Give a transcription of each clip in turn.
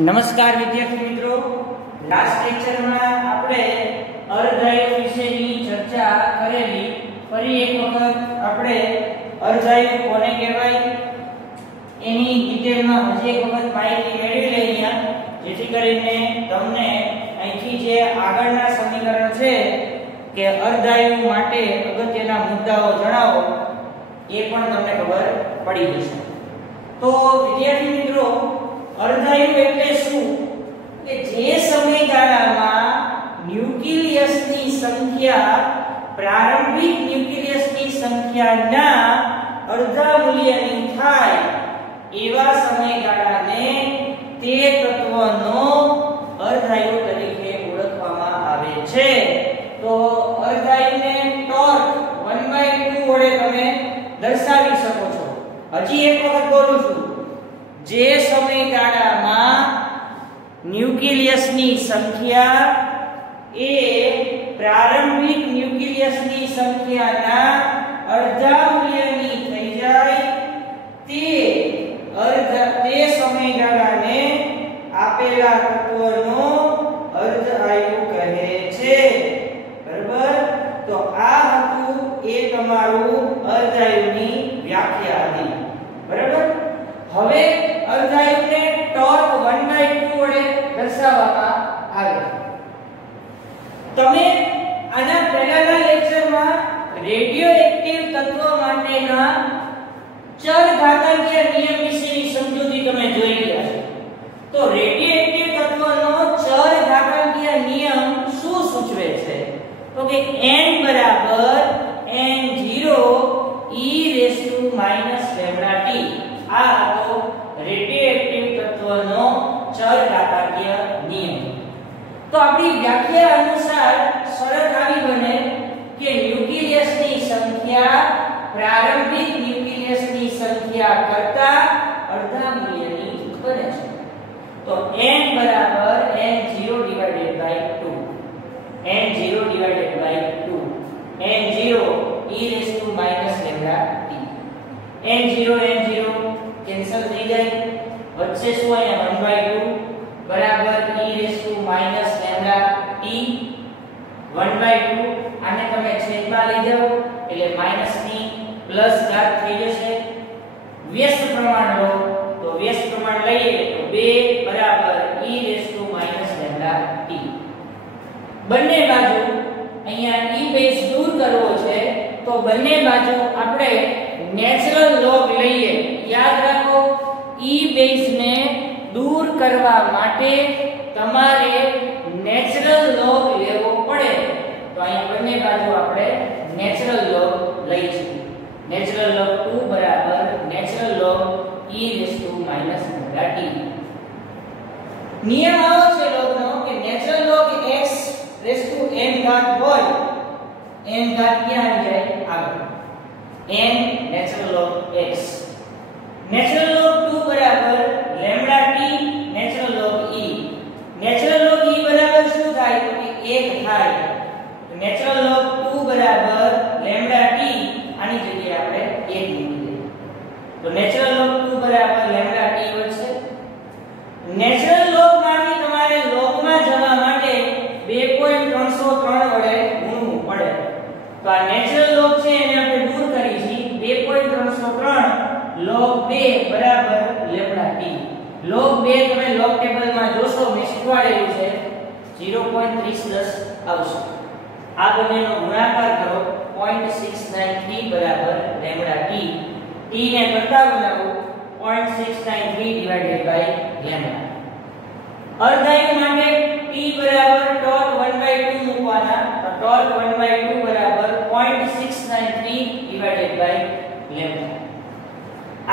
નમસ્કાર વિદ્યાર્થી મિત્રો, લાસ્ટ લેક્ચરમાં આપણે અર્ધાયુ વિશેની ચર્ચા કરેલી. ફરી એક વખત આપણે અર્ધાયુ કોને કહેવાય એની ડિટેલમાં હજી એક વખત માહિતી મેળવી લઈએ, જેથી કરીને તમને અહીંથી જે આગળના સમીકરણ છે કે અર્ધાયુ માટે અગત્યના મુદ્દાઓ જણાવો એ પણ તમને ખબર પડી જશે. તો વિદ્યાર્થી મિત્રો, અર્ધાયુ એટલે શું કે જે સમયગાળામાં ન્યુક્લિયસની સંખ્યા પ્રારંભિક ન્યુક્લિયસની સંખ્યાના અડધા મૂલ્યની થાય એવા સમયગાળાને તે તત્વનો અર્ધાયુ તરીકે ઓળખવામાં આવે છે. તો અર્ધાયુને ટોર્ક 1/2 વડે તમે દર્શાવી શકો છો. હજી એક વખત બોલું છું, જે સમયગાળામાં ન્યુક્લિયસની સંખ્યા એ પ્રારંભિક ન્યુક્લિયસની સંખ્યાના અડધા મૂલ્યની થઈ જાય તે સમયગાળાને આપેલા તત્વનો અર્ધાયુ કહે છે. બરાબર? તો આ હતું એ તમારું અર્ધાયુની વ્યાખ્યા હતી. બરાબર? હવે અર્ધાયુને ટોર્ક 1/2 વડે દર્શાવવામાં આવે. તમે આના પહેલાના લેક્ચરમાં રેડિયોએક્ટિવ તત્વ માટેના ચરઘાતાંકીય નિયમ વિશેની સમજૂતી તમે જોઈ ગયા છો. તો રેડિયોએક્ટિવ તત્વનો ચરઘાતાંકીય નિયમ શું સૂચવે છે? તો કે n બરાબર n0 e λt. આ હતો રેડિયોએક્ટિવ તત્વનો ચરઘાતાંકીય નિયમ. તો આપણી વ્યાખ્યા અનુસાર શરત આવી બને કે ન્યુક્લિયસની સંખ્યા પ્રારંભિક ન્યુક્લિયસની સંખ્યા કરતા અડધા મૂલ્યની બને છે. તો n બરાબર n0 divided by 2. n0 divided by 2. n0 e λt. n0 cancel થઈ જાય. વચ્ચે શું અહીંયા 1/2 બરાબર e λt 1/2. આને તમે છેદમાં લઈ જાઓ એટલે માઈનસ ની પ્લસ ઘાત થઈ જશે. વ્યસ્ત પ્રમાણ લો તો વ્યસ્ત પ્રમાણ લઈએ તો 2 બરાબર e λt. બંને બાજુ અહીંયા e બેઝ દૂર કરવો છે તો બંને બાજુ આપણે નેચરલ લોગ લઈએ. યાદ રાખો, e બેઝ ને દૂર કરવા માટે તમારે નેચરલ લોગ લેવો પડે. તો અહીં બંને બાજુ આપણે નેચરલ લોગ લઈશું. નેચરલ લોગ 2 બરાબર નેચરલ લોગ e λt. નિયમ આવો છે લોગનો કે નેચરલ લોગ x n ઘાત હોય, n ઘાત ક્યાં આવી જાય આગળ, n natural log x. Natural log 2 બરાબર lambda t natural log e. Natural log e બરાબર શું થાય તો કે 1 થાય. નેચરલ લોગ 2 બરાબર લેમ્ડા t, આની જગ્યાએ આપણે 1 મૂકી દઈએ. તો નેચરલ લોગ 2 બરાબર લેમ્ડા t વધશે. નેચરલ લોગ માંથી તમારે લોગમાં જવા માટે 2.303 વડે ગુણવું પડે. તો આ નેચરલ લોગ છે એને આપણે દૂર કરીશું. 2.303 log 2 બરાબર લેમ્ડા t. log 2 તમે log ટેબલમાં જોશો, મેં શીખવાડેલું છે, 0.3010 આવશે. આ બંનેનો ગુણાકાર કરો 0.693 બરાબર લેમ્ડા t. t ને કરતા બનાવો 0.693 ડિવાઇડેડ બાય લેમ્ડા. અર્ધાયુ માટે t બરાબર ટોર્ક 1/2 મૂકવાના. તો ટોર્ક 1/2 બરાબર 0.693 ડિવાઇડેડ બાય લેમ્ડા.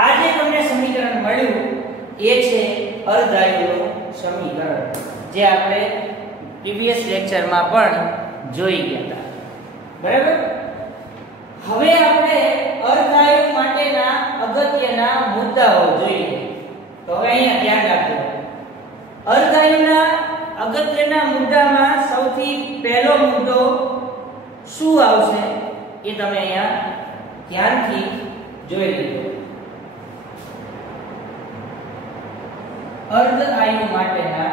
આ જે તમને સમીકરણ મળ્યું એ છે અર્ધાયુનું સમીકરણ, જે આપણે પ્રીવિયસ લેક્ચરમાં પણ જોઈ ગયા હતા. બરાબર? હવે આપણે અર્ધાયુ માટેના અગત્યના મુદ્દાઓ જોઈએ. તો હવે અહીંયા ધ્યાન રાખજો. અર્ધાયુના અગત્યના મુદ્દામાં સૌથી પહેલો મુદ્દો શું આવશે એ તમે અહીંયા ધ્યાનથી જોઈ લેજો. અર્ધ આયુ માટેના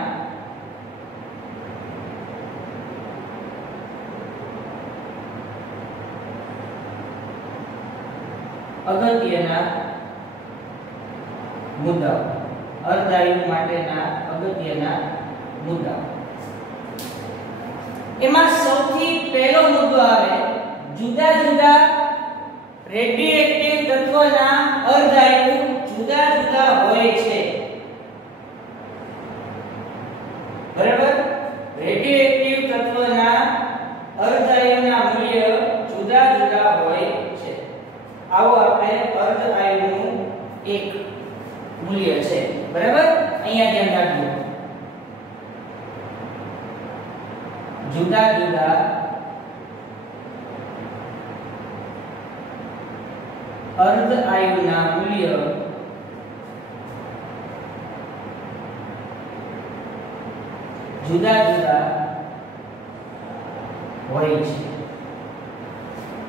અગત્યના મુદ્દાઓ, અર્ધાયુ માટેના અગત્યના મુદ્દાઓ. એમાં સૌથી પહેલો મુદ્દો આવે જુદા જુદા રેડિયોએક્ટિવ તત્વના અર્ધાયુ જુદા જુદા હોય છે. બરાબર, રેડિયોએક્ટિવ તત્વના અર્ધાયુના મૂલ્ય જુદા જુદા હોય છે. આવો આપણે અર્ધાયુનું એક મૂલ્ય છે. બરાબર, અહીંયા ધ્યાન રાખજો. જુદા જુદા અર્ધાયુના મૂલ્ય જુદા જુદા હોય છે.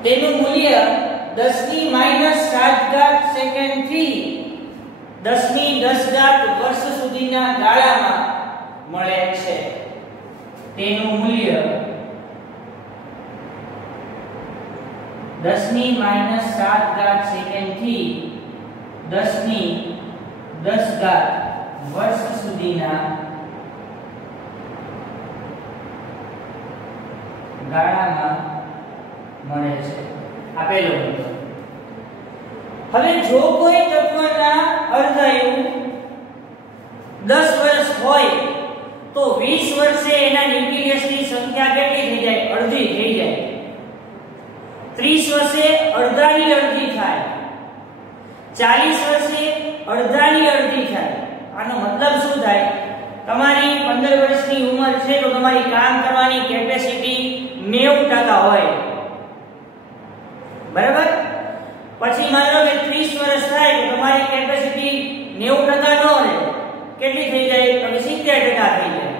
તેનું મૂલ્ય 10⁻⁷ સેકન્ડ થી 10⁻10 વર્ષ સુધીના ગાળામાં મળે છે. તેનું મૂલ્ય 10⁻⁷ સેકન્ડ થી 10⁻10 વર્ષ સુધીના ગાળામાં મળે છે. આપેલો મુદ્દો. હવે જો કોઈ તત્વના અર્ધાયુ 10 વર્ષ હોય તો 20 વર્ષે એના ન્યુક્લિયસની સંખ્યા કેટલી થઈ જાય? અડધી થઈ જાય. 30 વર્ષે અડધાની અડધી થાય. 40 વર્ષે અડધાની અડધી થાય. આનો મતલબ શું થાય? તમારી 15 વર્ષની ઉંમર છે તો તમારી કામ કરવાની કેપેસિટી 90% હોય. બરાબર, પછી માની લો કે 30 વર્ષ થાય તો તમારી કેપેસિટી 90% ન રહે. કેટલી થઈ જાય? તો 70% થઈ જાય.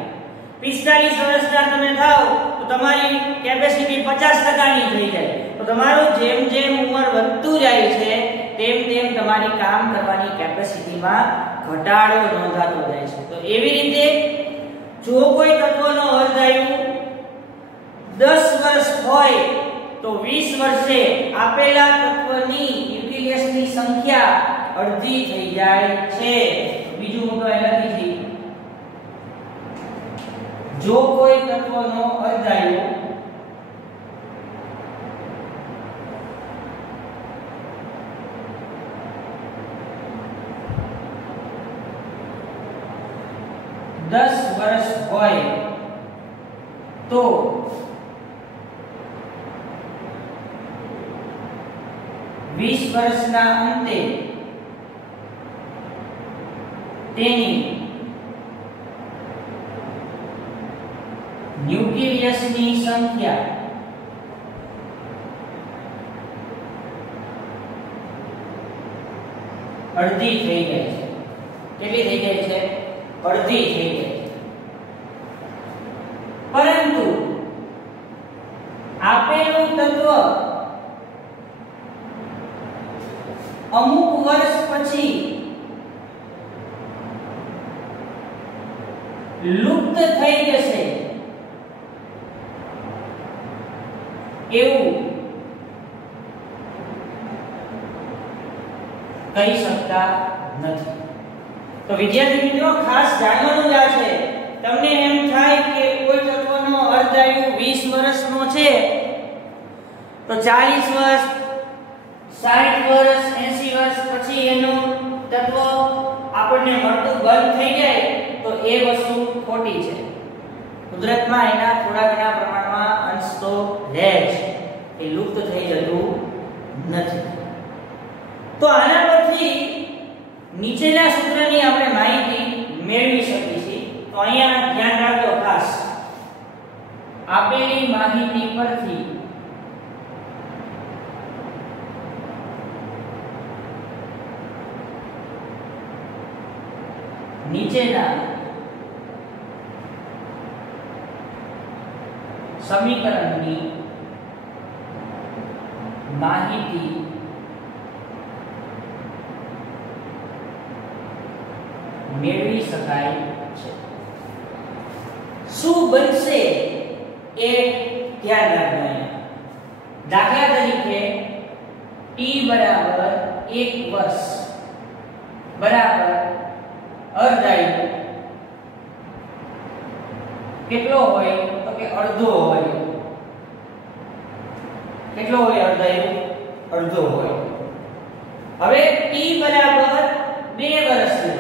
45 વર્ષના તમે થાઓ તો તમારી કેપેસિટી 50% ની થઈ જાય. તો તમારું જેમ જેમ ઉંમર વધતું જાય છે તેમ તેમ તમારી કામ કરવાની કેપેસિટીમાં ઘટાડો નોંધાતો જાય છે. તો એવી રીતે જો કોઈ તત્વનો અર્ધાયુ 10 વર્ષ હોય તો 20 વર્ષે આપેલા તત્વની ન્યુક્લિયસની સંખ્યા અડધી થઈ જાય છે. બીજું મોટો એ લખી છે, જો કોઈ તત્વનો અર્ધાયુ દસ વર્ષ હોય તો 20 વર્ષના અંતે તેની ન્યુક્લિયસની સંખ્યા અડધી થઈ જાય છે. કેટલી થઈ જાય છે? અડધી થઈ જાય છે. પરંતુ આપેલું તત્વ અમુક વર્ષ પછી લુપ્ત થઈ જશે એવું કહી શકતા નથી. તો વિદ્યાર્થી મિત્રો ખાસ જાણવાનું જ છે. તમને એમ થાય કે કોઈ તત્વનો અર્ધાયુ 20 વર્ષનો છે તો 40 વર્ષ 60 વર્ષ 80 વર્ષ પછી એનું તત્વ આપણને મળતું બંધ થઈ જાય તો એ વસ્તુ ખોટી છે. કુદરતમાં એના થોડા ઘણા પ્રમાણમાં અંશ તો રહે છે, એ લુપ્ત થઈ જતું નથી. તો આના પરથી નીચેના સૂત્રની આપણે માહિતી મેળવી શકીએ છીએ. તો અહીંયા ધ્યાન રાખજો ખાસ, આપેલી માહિતી પરથી નીચેના સમીકરણની માહિતી મેળવી શકાય છે. શું બનશે એ ધ્યાન રાખવાનું. દાખલા તરીકે t બરાબર 1 વર્ષ બરાબર અર્ધાયુ કેટલો હોય તો કે અડધો હોય. કેટલો હોય અર્ધાયુ? અડધો હોય. હવે t બરાબર 2 વર્ષ લે.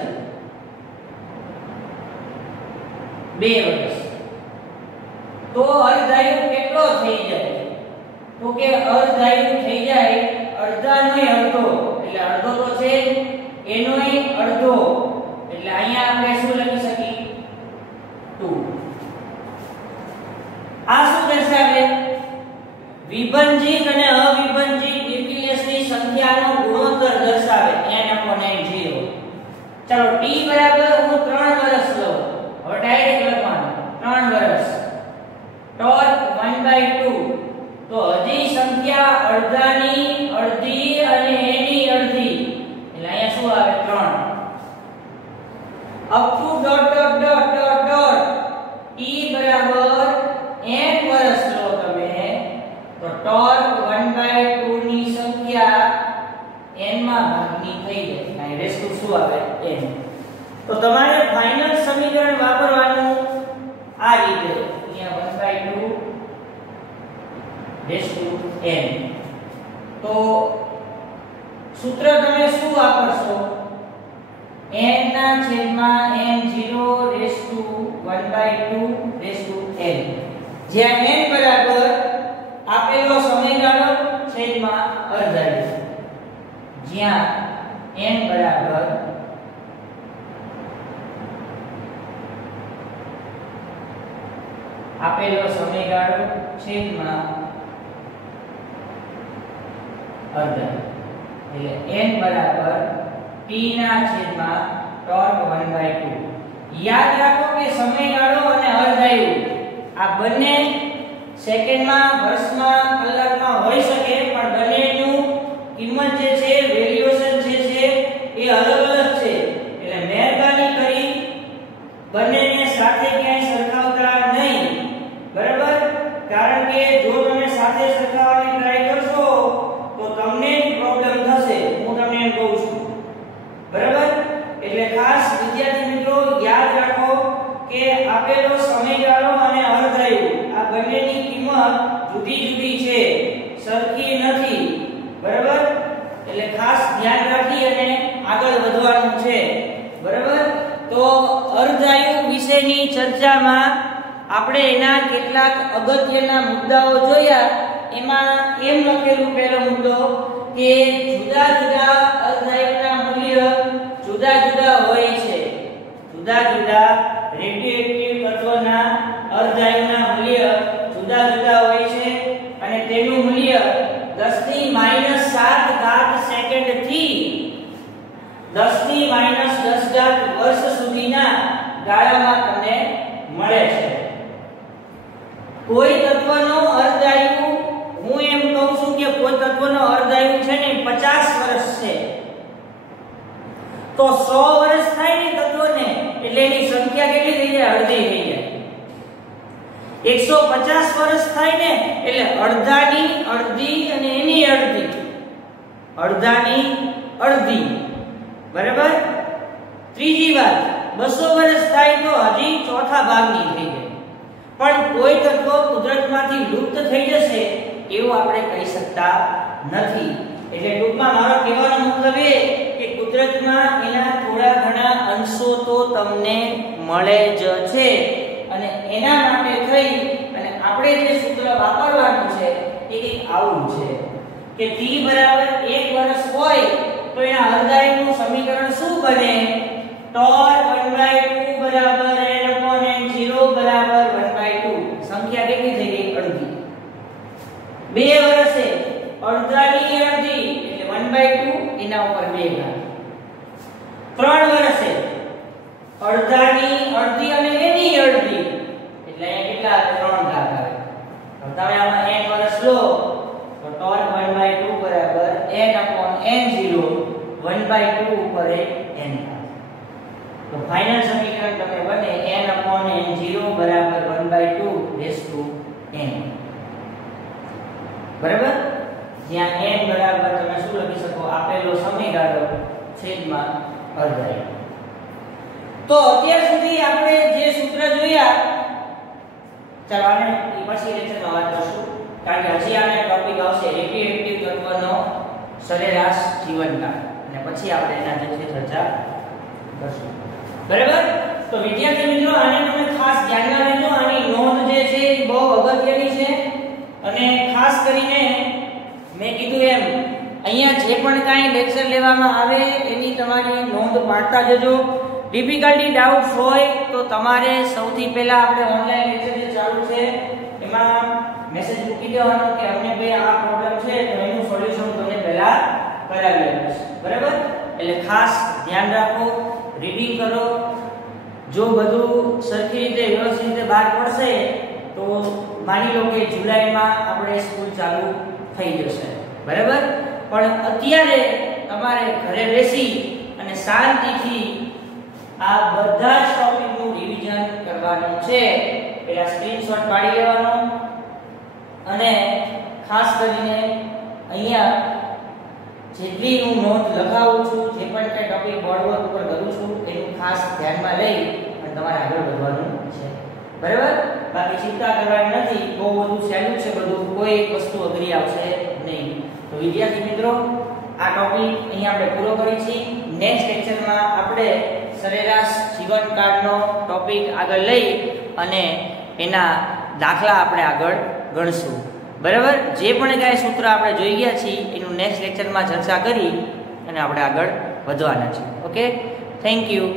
2 વર્ષ તો અર્ધાયુ કેટલો થઈ જાય? તો કે અર્ધાયુ થઈ જાય અડધાનોય અડધો. એટલે અડધો તો છે એનોય અડધો. એટલે અહીંયા આપણે શું લખી શકીએ? 2. આ શું દર્શાવે? વિભંજિત અને અવિભંજિત ન્યુક્લિયસની સંખ્યાનો ગુણોત્તર દર્શાવે n/n0. ચાલો t બરાબર હું 3 વર્ષ લઉં. હવે ડાયરેક્ટ લખવાનું 3 વર્ષ ટોર્ક 1/2. તો હજી સંખ્યા અડધાની અડધી અને એની અડધી. એટલે અહીંયા શું આવે? 3. Up to dot dot dot dot dot t બરાબર n વર્ષ લો તમે તો ટોર્ક 1/2 ની સંખ્યા n માં ભાગની થઈ જાય. અહીં રેશિયો શું આવે? n. તો તમારે ફાઇનલ સમીકરણ વાપરવાનું આ રીતે. અહીંયા 1/2 રેશિયો n. તો સૂત્ર તમે શું વાપરશો? n ના છેદમાં n0 રેશિયો 1/2 રેશિયો n. જ્યાં n બરાબર આપેલો સમયગાળો છેદમાં અર્ધાયુ. જ્યાં n બરાબર આપેલો સમયગાળો છેદમાં અર્ધાયુ. એટલે n બરાબર t ના છેદમાં ટોર્ક 1/2. યાદ રાખો કે સમયગાળો અને અર્ધાયુ આ બંને સેકન્ડમાં, વર્ષમાં, કલાકમાં હોઈ શકે, પણ બંનેનું કિંમત જે છે, વેલ્યુએશન જે છે એ અલગ અલગ છે. એટલે મહેરબાની કરી બંનેને સાથે ક્યાંય સરખાવતા નહીં. બરાબર? કારણ કે જો તમે સાથે સરખાવવાની ટ્રાય કરશો તો તમને જ પ્રોબ્લેમ થશે. હું તમને એમ કહું છું. બરાબર? એટલે ખાસ વિદ્યાર્થી મિત્રો યાદ રાખો કે આપેલો સમયગાળો અને અર્ધાયુ આ બંનેની કિંમત જુદી જુદી છે, સરખી નથી. બરાબર? એટલે ખાસ ધ્યાન રાખી અને આગળ વધવાનું છે. બરાબર? તો અર્ધાયુ વિશેની ચર્ચામાં આપણે એના કેટલાક અગત્યના મુદ્દાઓ જોયા. એમાં એમ લખેલું પહેલો મુદ્દો કે જુદા જુદા અર્ધાયુના મૂલ્ય જુદા જુદા હોય છે. જુદા જુદા રેડિયોએક્ટિવ તત્વના અર્ધાયુના મૂલ્ય જુદા જુદા હોય છે અને તેનું મૂલ્ય 10⁻⁷ ઘાત સેકન્ડ થી 10⁻⁻10 વર્ષ સુધીના ગાળામાં તમને મળે છે. કોઈ તત્વનો અર્ધાયુ, હું એમ કહું છું કે કોઈ તત્વનો અર્ધાયુ છે ને 50 વર્ષ છે, તો 100 વર્ષ થાય ને તત્વને એટલે એની સંખ્યા કેટલી થઈ જાય? અડધી થઈ જાય. 150 વર્ષ થાય ને એટલે અડધાની અડધી અને એની અડધી. અડધાની અડધી. બરાબર? ત્રીજી વાત, 200 વર્ષ થાય તો હજી ચોથા ભાગની થઈ જાય. પણ કોઈ તત્વ કુદરતમાંથી લુપ્ત થઈ જશે એવું આપણે કહી શકતા નથી. એટલે ટૂંકમાં મારો કહેવાનો મતલબ એ કે કુદરતમાં એના થોડા ઘણા અંશો તો તમને મળે જ છે અને એના માટે થઈ અને આપણે જે સૂત્ર વાપરવાનું છે એ કંઈક આવું છે કે t બરાબર 1 વર્ષ હોય તો એના અર્ધાયુનું સમીકરણ શું બને? ટોર્ક 1/2 બરાબર n/n0 બરાબર 1/2. સંખ્યા કેટલી થઈ ગઈ? અડધી. 2 વર્ષે અડધાની અડધી એટલે 1/2 એના ઉપર 2 ઘાત. 3 વર્ષે અડધાની અડધી અને એની અડધી એટલે અહીંયા કેટલા? 3 ઘાત આવે. તો તમે આમાં n વર્ષ લો તો ટોર્ક 1/2 બરાબર n/n0 1/2 ઉપર n ઘાત. તો તો ફાઇનલ સમીકરણ તમને બને n/n0 = 1/2 n. બરાબર, જ્યાં n બરાબર તમે શું લખી શકો, આપેલો સમયગાળો છેદમાં અડધાઈ. તો અત્યાર સુધી આપણે જે સૂત્ર જોયા, ચાલો આને પછી લેક્ચરમાં વાત કરશું, કારણ કે હજી આને ટોપિક આવશે રેડિયોએક્ટિવ તત્વનો સરેરાશ જીવનકાળ, અને પછી આપણે એના વિશે ચર્ચા કરશું. બરાબર, તો વિદ્યાર્થી મિત્રો આને તમે ખાસ ધ્યાનમાં લેજો. આની નોંધ જે છે એ બહુ અગત્યની છે, અને ખાસ કરીને મેં કીધું એમ અહીંયા જે પણ કાંઈ લેક્ચર લેવામાં આવે એની તમારી નોંધ પાડતા જજો. ડિફિકલ્ટી ડાઉટ્સ હોય તો તમારે સૌથી પહેલા આપણે ઓનલાઈન લેક્ચર જે ચાલુ છે એમાં મેસેજ મૂકી દેવાનો કે અમને ભાઈ આ પ્રોબ્લેમ છે, તો એનું સોલ્યુશન તમને પહેલા કરાવી આપીશ. બરાબર, એટલે ખાસ ધ્યાન રાખો, રીડિંગ કરો. જો બધું સરખી રીતે વ્યવસ્થિત રીતે બહાર પડશે તો માની લો કે જુલાઈમાં આપણે સ્કૂલ ચાલુ થઈ જશે. બરાબર, પણ અત્યારે તમારે ઘરે બેસી અને શાંતિથી આ બધા જ ટોપિકનું રિવિઝન કરવાનું છે. પહેલા સ્ક્રીનશોટ પાડી લેવાનો, અને ખાસ કરીને અહીંયા જેટલી હું નોટ લખાવું છું, જે પણ કઈ ટોપિક બોર્ડ ઉપર કરું છું, એનું ખાસ ધ્યાનમાં લઈ અને તમારે આગળ વધવાનું છે. બરાબર, બાકી ચિંતા કરવાની નથી, બહુ બધું સહેલું છે બધું, કોઈ એક વસ્તુ અઘરી આવશે નહીં. તો વિદ્યાર્થી મિત્રો, આ ટોપિક અહીંયા આપણે પૂરો કરી છે. નેક્સ્ટ લેક્ચરમાં આપણે સરેરાશ જીવનકાળનો ટોપિક આગળ લઈ અને એના દાખલા આપણે આગળ ગણશું. બરાબર, જે પણ કાંઈ સૂત્ર આપણે જોઈ ગયા છીએ એનું નેક્સ્ટ લેક્ચરમાં ચર્ચા કરી અને આપણે આગળ વધવાના છે. Okay, thank you.